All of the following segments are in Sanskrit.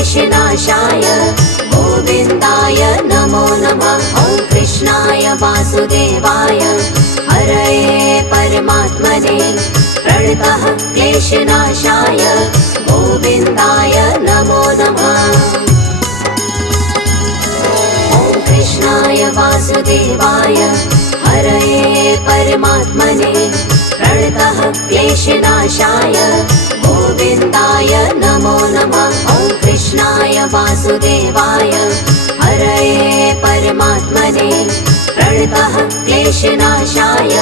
क्लेशनाशाय गोविन्दाय नमो नमः। ॐ कृष्णाय वासुदेवाय हरये परमात्मने प्रणतः क्लेशनाशाय गोविन्दाय नमो नमः। ॐ कृष्णाय वासुदेवाय हरये परमात्मने प्रणतः क्लेशनाशाय गोविन्दाय नमो नमः। ॐ कृष्णाय वासुदेवाय हरये परमात्मने प्रणतः क्लेशनाशाय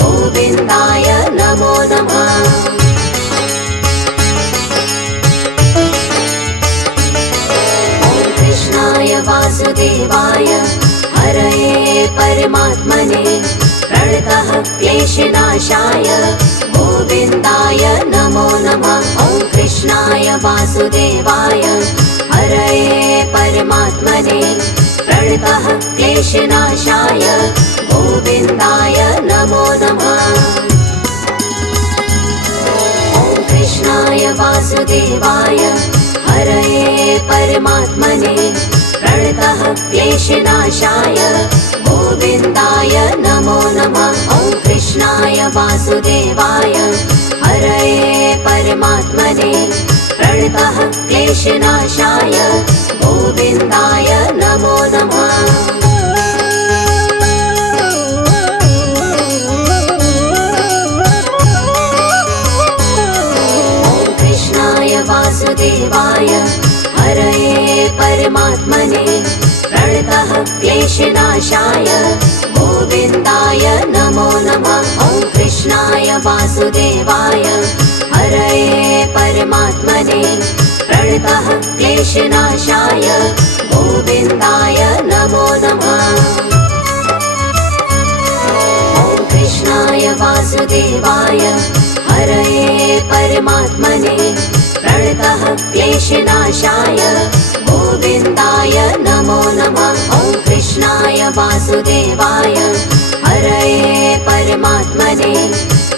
गोविन्दाय नमो नमः। ॐ कृष्णाय वासुदेवाय हरये परमात्मने प्रणतः क्लेशनाशाय गोविन्दाय नमो नमः। ॐ कृष्णाय वासुदेवाय हरये परमात्मने प्रणतः क्लेशनाशाय गोविन्दाय नमो नमः। ॐ कृष्णाय वासुदेवाय हरये परमात्मने प्रणतः क्लेशनाशाय गोविन्दाय नमो नमः। ॐ कृष्णाय वासुदेवाय हरये परमात्मने प्रणतः क्लेशनाशाय गोविन्दाय नमो नमः। ॐ कृष्णाय वासुदेवाय हरये परमात्मने प्रणतः क्लेशनाशाय गोविन्दाय नमो नमः। ॐ कृष्णाय वासुदेवाय हरये परमात्मने प्रणतः क्लेशनाशाय गोविन्दाय नमो नमः। ॐ कृष्णाय वासुदेवाय हरये परमात्मने प्रणतः क्लेशनाशाय गोविन्दाय नमो नमः। ॐ कृष्णाय वासुदेवाय हरये परमात्मने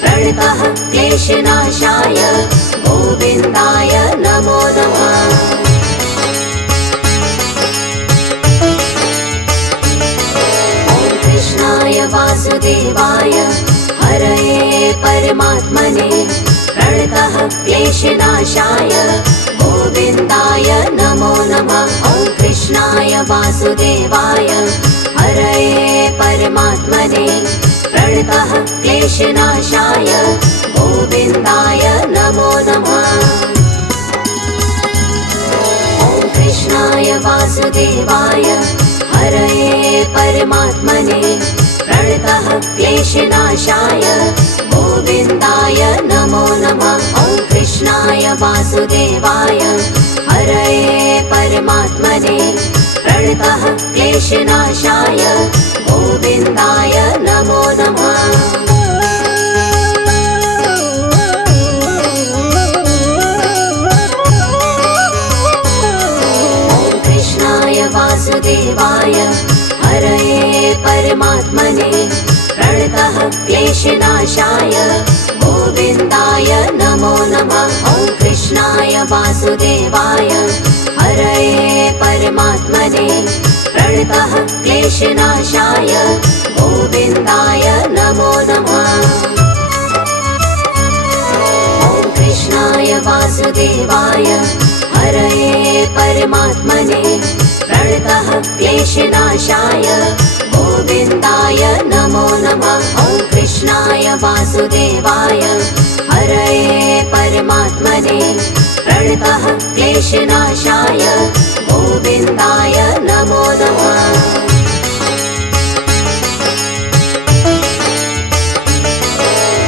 प्रणतः क्लेशनाशाय गोविन्दाय नमो नमः। ॐ कृष्णाय वासुदेवाय हरये परमात्मने प्रणतः क्लेशनाशाय गोविन्दाय नमो नमः। ॐ कृष्णाय वासुदेवाय हरये परमात्मने प्रणतः क्लेशनाशाय गोविन्दाय नमो नमः। ॐ कृष्णाय वासुदेवाय हरये परमात्मने प्रणतः क्लेशनाशाय गोविन्दाय नमो नमः। ॐ कृष्णाय वासुदेवाय हरये परमात्मने प्रणतः क्लेशनाशाय गोविन्दाय नमो नमः। ॐ कृष्णाय वासुदेवाय हरये परमात्मने प्रणतः क्लेशनाशाय गोविन्दाय नमो नमः। ॐ कृष्णाय वासुदेवाय हरये परमात्मने प्रणतः क्लेशनाशाय गोविन्दाय नमो नमः। ॐ कृष्णाय वासुदेवाय हरये परमात्मने प्रणतः क्लेशनाशाय गोविन्दाय नमो नमः। ॐ कृष्णाय वासुदेवाय हरये परमात्मने प्रणतः क्लेशनाशाय गोविन्दाय नमो नमः।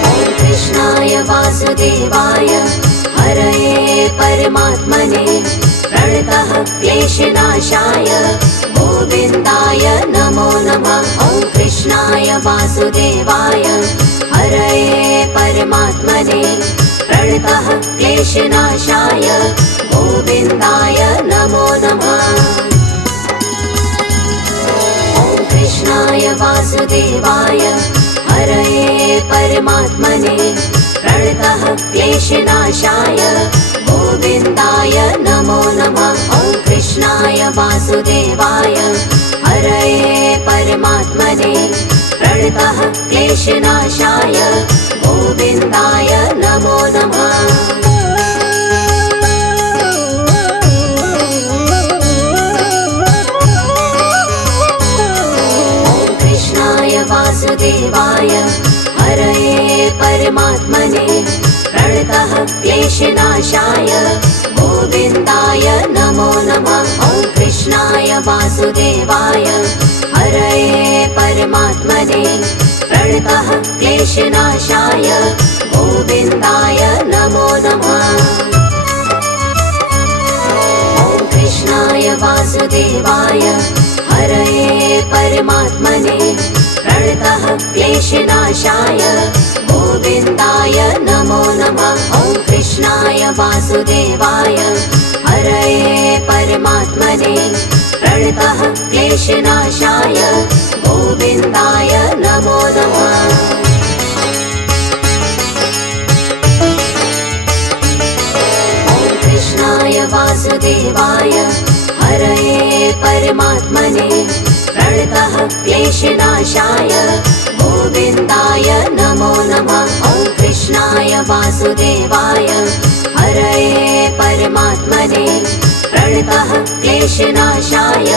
ॐ कृष्णाय वासुदेवाय हरये परमात्मने प्रणतः क्लेशनाशाय गोविन्दाय नमो नमः। ॐ कृष्णाय वासुदेवाय हरये परमात्मने प्रणतः क्लेशनाशाय गोविन्दाय नमो नमः। ॐ कृष्णाय वासुदेवाय हरये परमात्मने प्रणतः क्लेशनाशाय गोविन्दाय नमो नमः। वासुदेवाय हरये परमात्मने प्रणतः क्लेशनाशाय गोविन्दाय नमो नमः। वासुदेवाय हरये परमात्मने प्रणतः क्लेशनाशाय गोविन्दाय नमो नमः। ॐ कृष्णाय वासुदेवाय हरये परमात्मने प्रणतः क्लेशनाशाय गोविन्दाय नमो नमः। ॐ कृष्णाय वासुदेवाय हरये परमात्मने प्रणतः क्लेशनाशाय गोविन्दाय नमो नमः। ॐ कृष्णाय वासुदेवाय हरये परमात्मने प्रणतः क्लेशनाशाय गोविन्दाय नमो नमः। ॐ कृष्णाय वासुदेवाय हरये परमात्मने प्रणतः क्लेशनाशाय गोविन्दाय नमो नमः। ॐ कृष्णाय वासुदेवाय हरये परमात्मने प्रणतः क्लेशनाशाय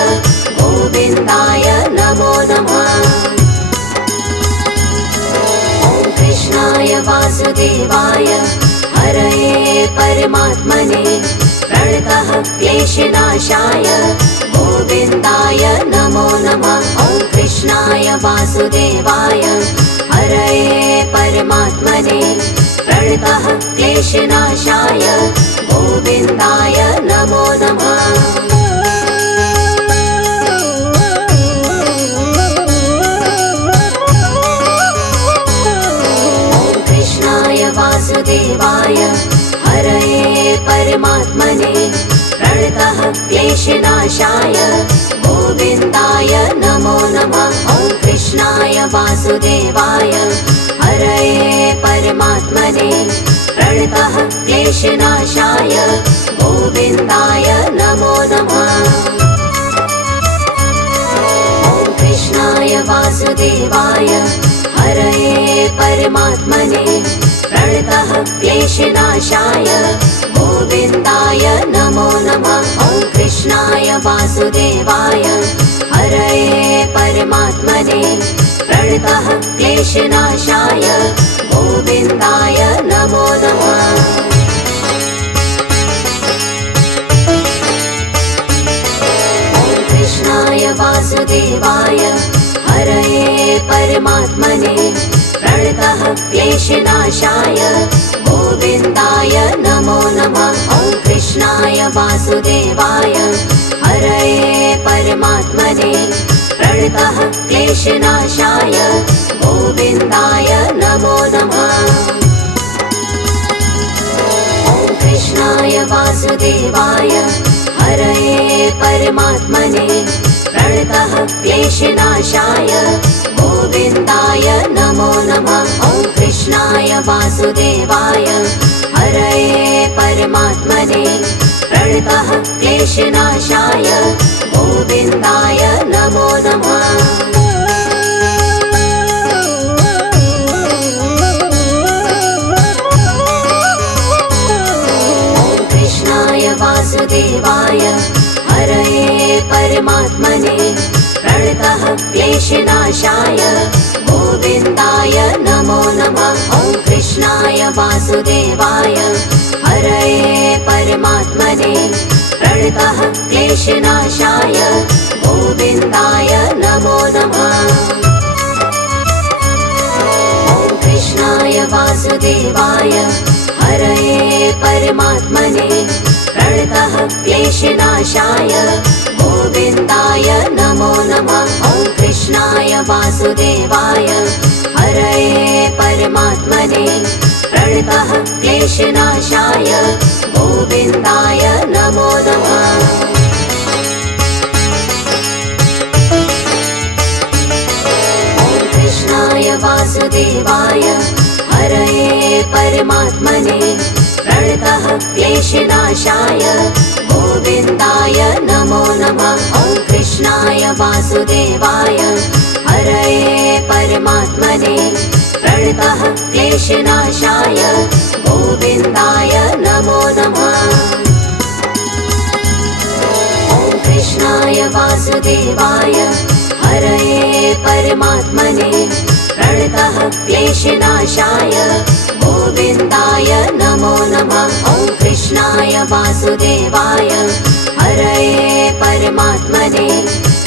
गोविन्दाय नमो नमः। ॐ कृष्णाय वासुदेवाय हरये परमात्मने प्रणतः क्लेशनाशाय गोविन्दाय नमो नमः। ॐ कृष्णाय वासुदेवाय हरये परमात्मने प्रणतः क्लेशनाशाय गोविन्दाय नमो नमः। ॐ कृष्णाय वासुदेवाय हरये परमात्मने प्रणतः क्लेशनाशाय गोविन्दाय नमो नमः। ॐ कृष्णाय वासुदेवाय हरये परमात्मने प्रणतः क्लेशनाशाय गोविन्दाय नमो नमः। ॐ कृष्णाय वासुदेवाय हरये परमात्मने प्रणतः क्लेशनाशाय गोविन्दाय नमो नमः। ॐ कृष्णाय वासुदेवाय हरये परमात्मने प्रणतः क्लेशनाशाय गोविन्दाय नमो नमः। ॐ कृष्णाय वासुदेवाय हरये परमात्मने प्रणतः क्लेशनाशाय गोविन्दाय नमो नमः। ॐ कृष्णाय वासुदेवाय हरये परमात्मने प्रणतः क्लेशनाशाय गोविन्दाय नमो नमः। ॐ कृष्णाय वासुदेवाय हरये परमात्मने प्रणतः क्लेशनाशाय गोविन्दाय नमो नमः। ॐ कृष्णाय वासुदेवाय हरये परमात्मने प्रणतः क्लेशनाशाय गोविन्दाय नमो नमः। ॐ कृष्णाय वासुदेवाय हरये परमात्मने प्रणतः क्लेशनाशाय गोविन्दाय नमो नमः। ॐ कृष्णाय वासुदेवाय हरये परमात्मने प्रणतः क्लेशनाशाय गोविन्दाय नमो नमः। ॐ कृष्णाय वासुदेवाय हरये परमात्मने प्रणतः क्लेशनाशाय गोविन्दाय नमो नमः। ॐ कृष्णाय वासुदेवाय हरये परमात्मने प्रणतः क्लेशनाशाय गोविन्दाय नमो नमः। ॐ कृष्णाय वासुदेवाय हरये परमात्मने प्रणतः क्लेशनाशाय गोविन्दाय नमो नमः। वासुदेवाय हरये परमात्मने प्रणतः क्लेशनाशाय गोविन्दाय नमो नमः। ॐ कृष्णाय वासुदेवाय हरये परमात्मने प्रणतः क्लेशनाशाय गोविन्दाय नमो नमः। ॐ कृष्णाय वासुदेवाय हरये परमात्मने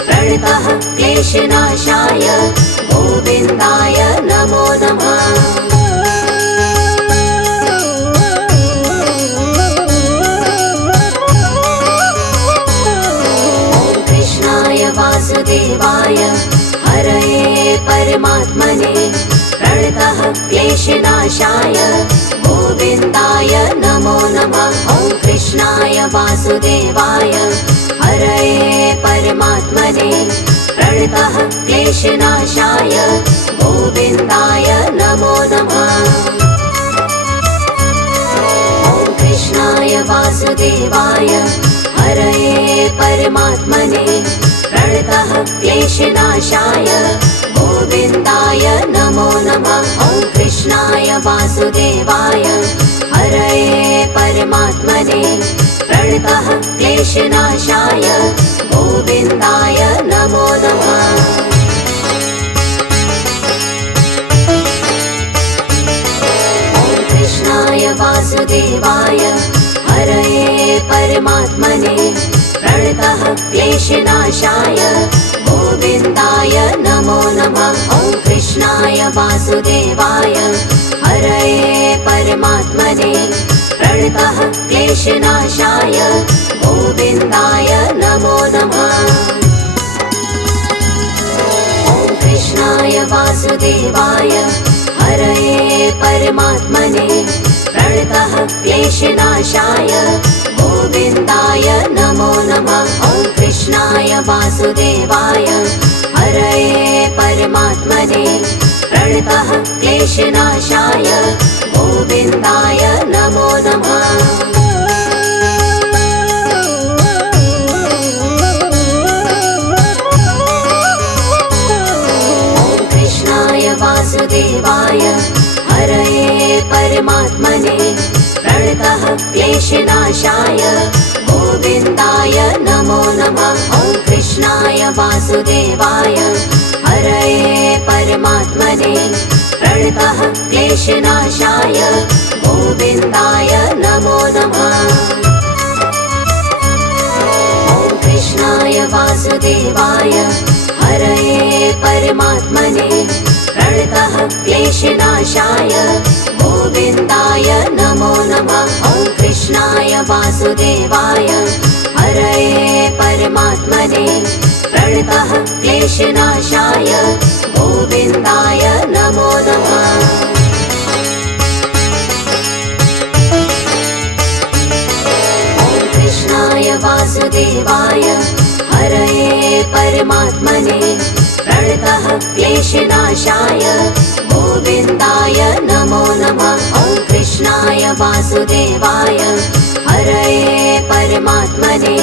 प्रणतः क्लेशनाशाय गोविन्दाय नमो नमः। ॐ कृष्णाय वासुदेवाय हरये परमात्मने प्रणतः क्लेशनाशाय गोविन्दाय नमो नमः। ॐ कृष्णाय वासुदेवाय हरये परमात्मने प्रणतः क्लेशनाशाय गोविन्दाय नमो नमः। ॐ कृष्णाय वासुदेवाय हरये परमात्मने प्रणतः क्लेशनाशाय गोविन्दाय नमो नमः। ॐ कृष्णाय वासुदेवाय हरये परमात्मने प्रणतः क्लेशनाशाय गोविन्दाय नमो नमः। ॐ कृष्णाय वासुदेवाय हरये परमात्मने प्रणतः क्लेशनाशाय गोविन्दाय नमो नमः। ॐ कृष्णाय वासुदेवाय हरये परमात्मने प्रणतः क्लेशनाशाय गोविन्दाय नमो नमः। ॐ कृष्णाय वासुदेवाय हरये परमात्मने प्रणतः क्लेशनाशाय गोविन्दाय नमो नमः। ॐ कृष्णाय वासुदेवाय हरये परमात्मने प्रणतः क्लेशनाशाय गोविन्दाय नमो नमः। ॐ कृष्णाय वासुदेवाय हरये परमात्मने प्रणतः क्लेशनाशाय गोविन्दाय नमो नमः। ॐ कृष्णाय वासुदेवाय हरये परमात्मने प्रणतः क्लेशनाशाय गोविन्दाय नमो नमः। ॐ कृष्णाय वासुदेवाय हरये परमात्मने प्रणतः क्लेशनाशाय गोविन्दाय नमो नमः। ॐ कृष्णाय वासुदेवाय हरये परमात्मने प्रणतः क्लेशनाशाय गोविन्दाय नमो नमः। ॐ कृष्णाय वासुदेवाय हरये परमात्मने प्रणतः क्लेशनाशाय गोविन्दाय नमो नमः। ॐ कृष्णाय वासुदेवाय हरये परमात्मने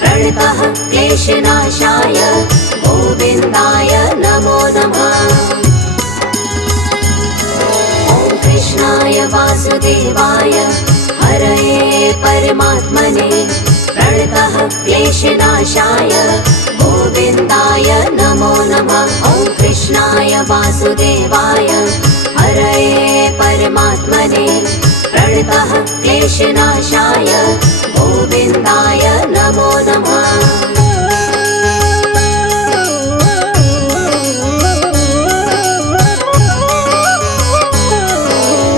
प्रणतः क्लेशनाशाय गोविन्दाय नमो नमः। ॐ कृष्णाय वासुदेवाय हरये परमात्मने प्रणतः क्लेशनाशाय गोविन्दाय नमो नमः। ॐ कृष्णाय वासुदेवाय हरये परमात्मने प्रणतः क्लेशनाशाय गोविन्दाय नमो नमः।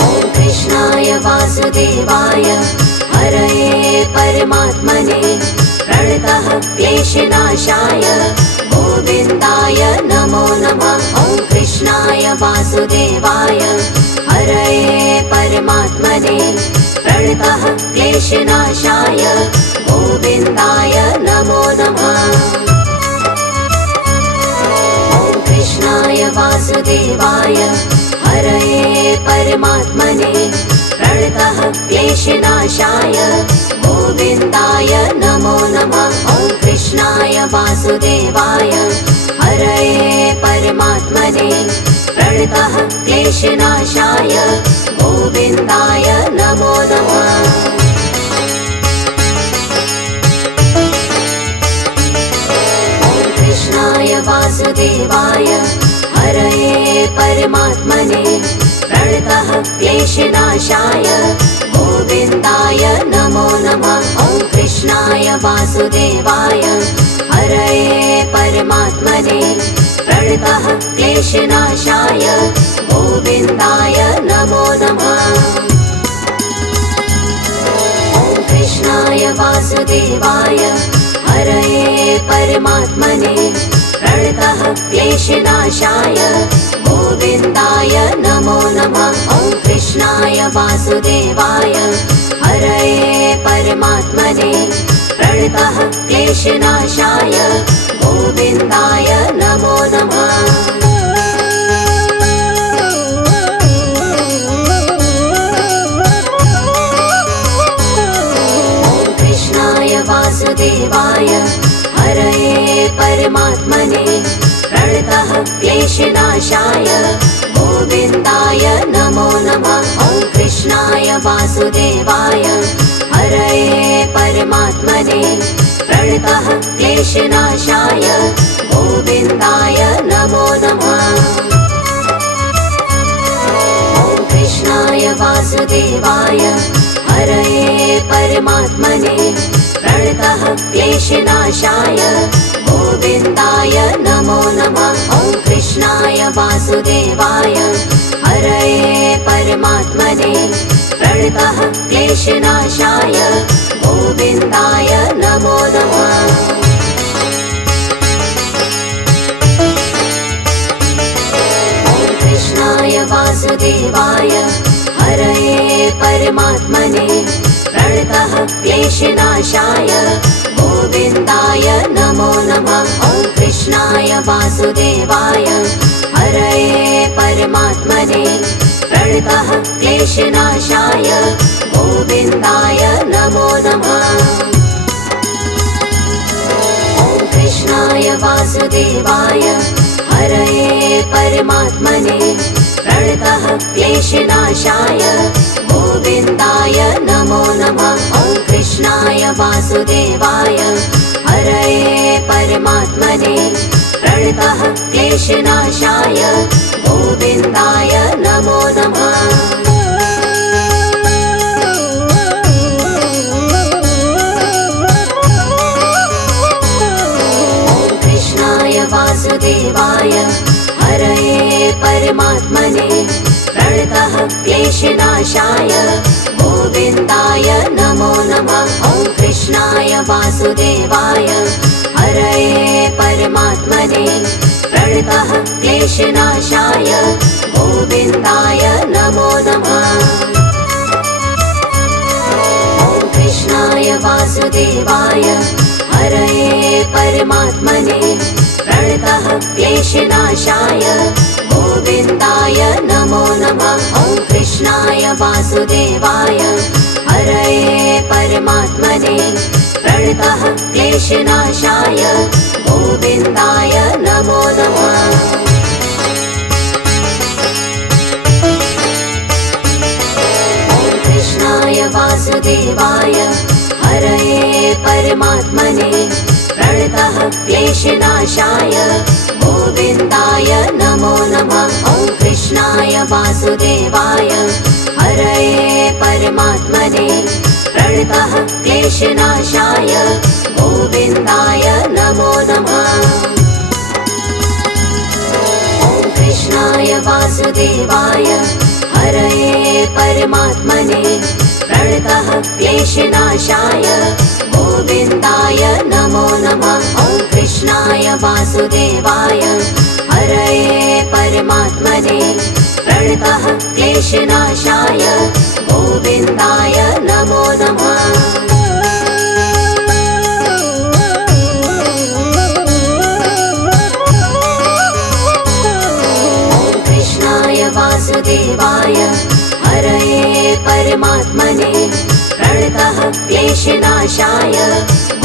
ॐ कृष्णाय वासुदेवाय हरये परमात्मने प्रणतः क्लेशनाशाय गोविन्दाय नमो नमः। ॐ कृष्णाय वासुदेवाय हरये परमात्मने प्रणतः क्लेशनाशाय गोविन्दाय नमो नमः। ॐ कृष्णाय वासुदेवाय हरये परमात्मने प्रणतः क्लेशनाशाय गोविन्दाय नमो नमः। ॐ कृष्णाय वासुदेवाय क्लेशनाशाय गोविन्दाय नमो नमः। कृष्णाय वासुदेवाय हरये परमात्मने प्रणतः क्लेशनाशाय गोविन्दाय नमो नमः। ॐ कृष्णाय वासुदेवाय हरये परमात्मने प्रणतः क्लेशनाशाय गोविन्दाय नमो नमः। ॐ कृष्णाय वासुदेवाय हरये परमात्मने प्रणतः क्लेशनाशाय गोविन्दाय नमो नमः। ॐ कृष्णाय वासुदेवाय हरये परमात्मने प्रणतः क्लेशनाशाय गोविन्दाय नमो नमः। वासुदेवाय हरये परमात्मने प्रणतः क्लेशनाशाय गोविन्दाय नमो नमः। ॐ कृष्णाय वासुदेवाय हरये परमात्मने प्रणतः क्लेशनाशाय गोविन्दाय नमो नमः। ॐ कृष्णाय वासुदेवाय हरये परमात्मने प्रणतः क्लेशनाशाय गोविन्दाय नमो नमः। ॐ कृष्णाय वासुदेवाय हरये परमात्मने प्रणतः क्लेशनाशाय गोविन्दाय नमो नमः। ॐ कृष्णाय वासुदेवाय हरये परमात्मने प्रणतः क्लेशनाशाय गोविन्दाय नमो नमः। ॐ कृष्णाय वासुदेवाय हरये परमात्मने प्रणतः क्लेशनाशाय गोविन्दाय नमो नमः। ॐ कृष्णाय वासुदेवाय हरये परमात्मने प्रणतः क्लेशनाशाय गोविन्दाय नमो नमः। ॐ कृष्णाय वासुदेवाय हरये परमात्मने प्रणतः क्लेशनाशाय गोविन्दाय नमो नमः। ॐ कृष्णाय वासुदेवाय हरये परमात्मने प्रणतः क्लेशनाशाय गोविन्दाय नमो नमः। ॐ कृष्णाय वासुदेवाय हरये परमात्मने प्रणतः क्लेशनाशाय गोविन्दाय नमो नमः। ॐ कृष्णाय वासुदेवाय हरये परमात्मने प्रणतः क्लेशनाशाय गोविन्दाय नमो नमः। ॐ कृष्णाय वासुदेवाय हरये परमात्मने प्रणतः क्लेशनाशाय गोविन्दाय नमो नमः। ॐ कृष्णाय वासुदेवाय हरये परमात्मने प्रणतः क्लेशनाशाय गोविन्दाय नमो नमः। ॐ कृष्णाय वासुदेवाय हरये परमात्मने प्रणतः क्लेशनाशाय गोविन्दाय नमो नमः। ॐ कृष्णाय वासुदेवाय हरये परमात्मने प्रणतः क्लेशनाशाय गोविन्दाय नमो नमः। ॐ कृष्णाय वासुदेवाय हरये परमात्मने प्रणतः क्लेशनाशाय गोविन्दाय नमो नमः। वासुदेवाय हरये परमात्मने प्रणतः क्लेशनाशाय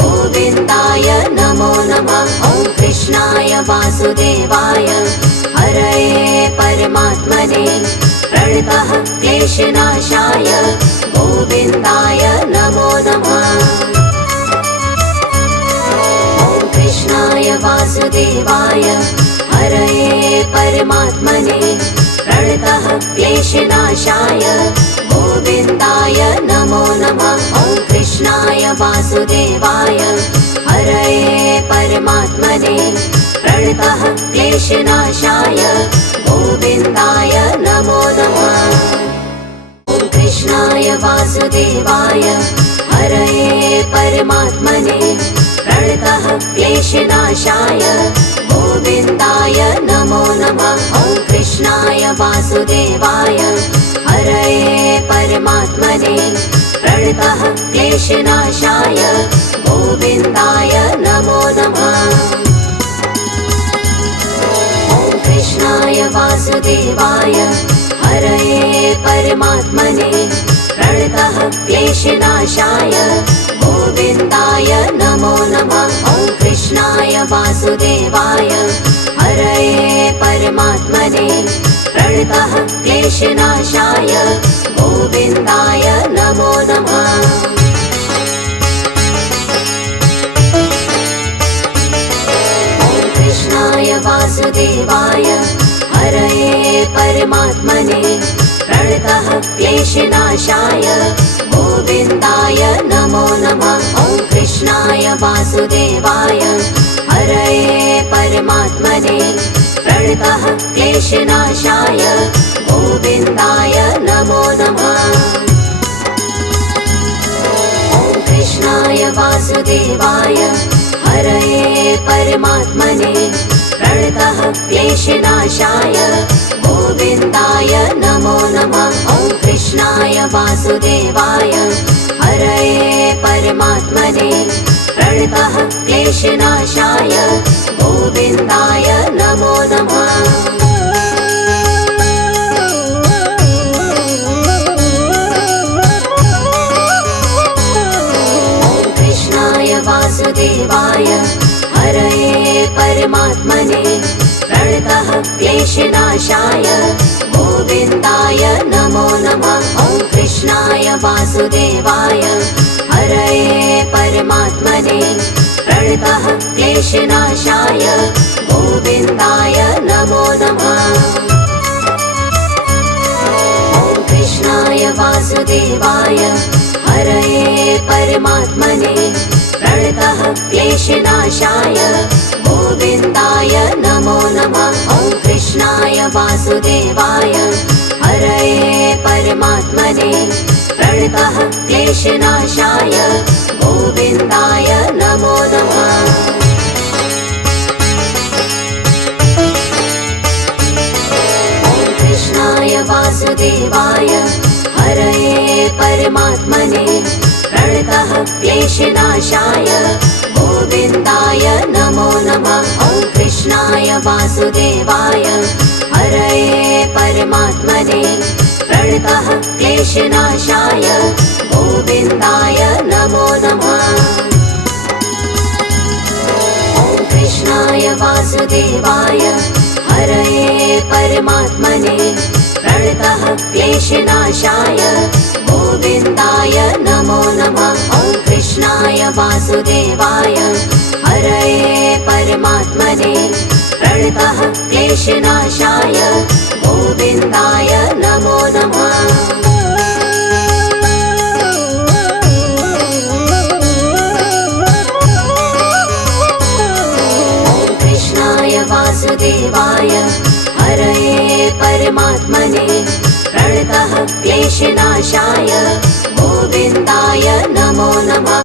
गोविन्दाय नमो नमः। ॐ कृष्णाय वासुदेवाय हरये परमात्मने प्रणतः क्लेशनाशाय गोविन्दाय नमो नमः। ॐ कृष्णाय वासुदेवाय हरये परमात्मने प्रणतः क्लेशनाशाय गोविन्दाय नमो नमः। ॐ कृष्णाय वासुदेवाय हरये परमात्मने प्रणतः क्लेशनाशाय गोविन्दाय नमो नमः। ॐ कृष्णाय वासुदेवाय हरये परमात्मने प्रणतः क्लेशनाशाय गोविन्दाय नमो नमः। ॐ कृष्णाय वासुदेवाय हरये परमात्मने प्रणतः क्लेशनाशाय गोविन्दाय नमो नमः। ॐ कृष्णाय वासुदेवाय हरये परमात्मने प्रणतः क्लेशनाशाय गोविन्दाय नमो नमः। ॐ कृष्णाय वासुदेवाय हरये परमात्मने प्रणतः क्लेशनाशाय गोविन्दाय नमो नमः। ॐ कृष्णाय वासुदेवाय हरये परमात्मने प्रणतः क्लेशनाशाय गोविन्दाय नमो नमः। ॐ कृष्णाय वासुदेवाय हरये परमात्मने प्रणतः क्लेशनाशाय गोविन्दाय नमो नमः। ॐ कृष्णाय वासुदेवाय हरये परमात्मने प्रणतः क्लेशनाशाय गोविन्दाय नमो नमः। ॐ कृष्णाय वासुदेवाय हरये परमात्मने प्रणतः क्लेशनाशाय गोविन्दाय नमो नमः। ॐ कृष्णाय वासुदेवाय हरये परमात्मने प्रणतः क्लेशनाशाय गोविन्दाय नमो नमः। ॐ कृष्णाय वासुदेवाय हरये परमात्मने प्रणतः क्लेशनाशाय गोविन्दाय नमो नमः। ॐ कृष्णाय वासुदेवाय हरये परमात्मने प्रणतः क्लेशनाशाय गोविन्दाय नमो नमः। ॐ कृष्णाय वासुदेवाय हरये परमात्मने प्रणतः क्लेशनाशाय गोविन्दाय नमो नमः। ॐ कृष्णाय वासुदेवाय हरये परमात्मने प्रणतः क्लेशनाशाय गोविन्दाय नमो नमः। ॐ कृष्णाय वासुदेवाय हरये परमात्मने प्रणतः क्लेशनाशाय गोविन्दाय नमो नमः। ॐ कृष्णाय वासुदेवाय हरये परमात्मने प्रणतः क्लेशनाशाय गोविन्दाय नमो नमः। ॐ कृष्णाय वासुदेवाय हरये परमात्मने प्रणतः क्लेशनाशाय गोविन्दाय नमो नमः। ॐ कृष्णाय वासुदेवाय हरये परमात्मने प्रणतः क्लेशनाशाय गोविन्दाय नमो नमः।